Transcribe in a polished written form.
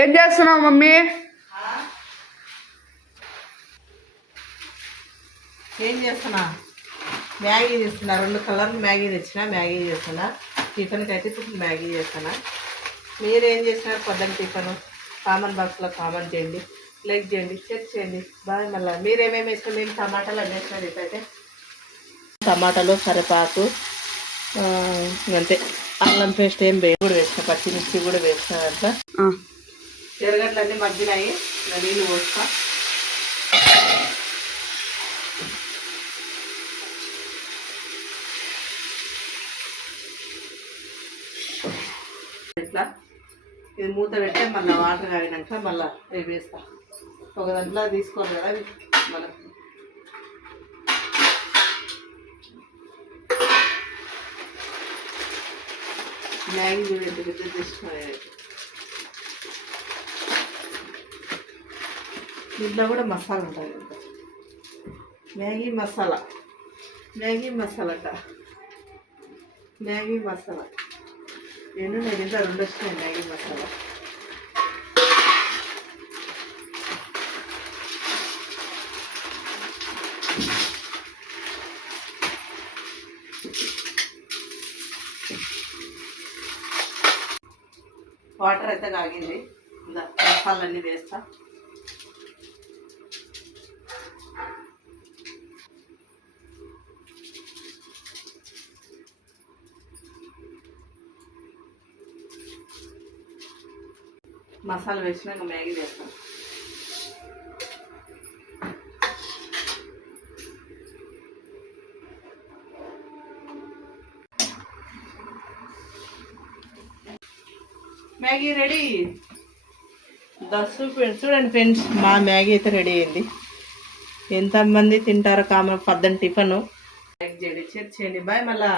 ఏం చేస్తున్నావు మమ్మీ? ఏం చేస్తున్నా? మ్యాగీ చేస్తున్నా. 2 కలర్లు మ్యాగీ తెచ్చిన. మ్యాగీ చేస్తున్నా. టిఫిన్కి అయితే ఇప్పుడు మ్యాగీ చేస్తున్నా. మీరేం చేసినారు పొద్దున్న టిఫిన్? కామెంట్ బాక్స్లో కామెంట్ చేయండి, లైక్ చేయండి, షేర్ చేయండి. బాయ్. మళ్ళీ మీరేమేమి వేసినా? మేము టమాటాలు అన్నీ వేసినారు. ఇప్పుడైతే టమాటాలు, కరివేపాకు, అంతే. అల్లం పేస్ట్ ఏం కూడా వేసిన, పచ్చిమిర్చి కూడా వేసిన. అట్లా ఎరగడ్డలు అన్నీ మగ్గినాయి. నీళ్ళు పోస్తా. ఇట్లా ఇది మూత పెడితే మళ్ళీ వాటర్ కాగినాక మళ్ళీ రేపు వేస్తా. ఒక దాంట్లో తీసుకోవాలి కదా మనం. మ్యాగీ కూడా ఎంత పెద్ద తీసుకునేది. దీంట్లో కూడా మసాలా ఉంటుంది. మ్యాగీ మసాలా, మ్యాగీ మసాలాట, మ్యాగీ మసాలా. నేను ఇంట్లో 2 వచ్చినాయి మ్యాగీ మసాలా. వాటర్ అయితే కాగింది. మసాలన్నీ వేస్తా. మసాలా వేసినాక మ్యాగీ వేస్తాం. Maggi ready. చూడండి ఫ్రెండ్స్, మా మ్యాగీ అయితే రెడీ అయింది. ఎంతమంది తింటారో కామెంట్. పొద్దున్న టిఫిన్ లైక్ చేయండి, షేర్ చేయండి. బాయ్. మళ్ళా